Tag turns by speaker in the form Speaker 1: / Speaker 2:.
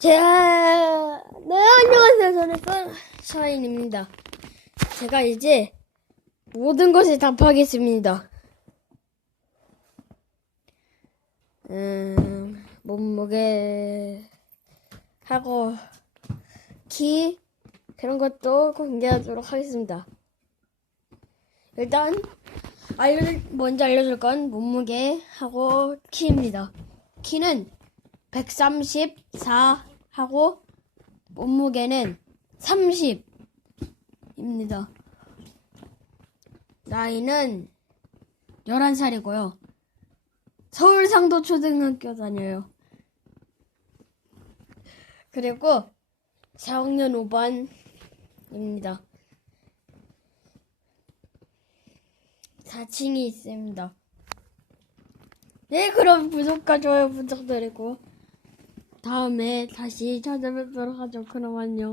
Speaker 1: 자, 네, 안녕하세요. 저는 선 샤인입니다. 제가 이제 모든 것을 답하겠습니다. 음, 몸무게 하고 키 그런 것도 공개하도록 하겠습니다. 일단 알려 먼저 알려줄 건 몸무게 하고 키입니다. 키는 134 하고 몸무게는 30입니다. 나이는 11살이고요. 서울 상도 초등학교 다녀요. 그리고 4학년 5반입니다. 4층이 있습니다. 네, 그럼 구독과 좋아요 부탁드리고 다음에 다시 찾아뵙도록 하죠. 그럼 안녕.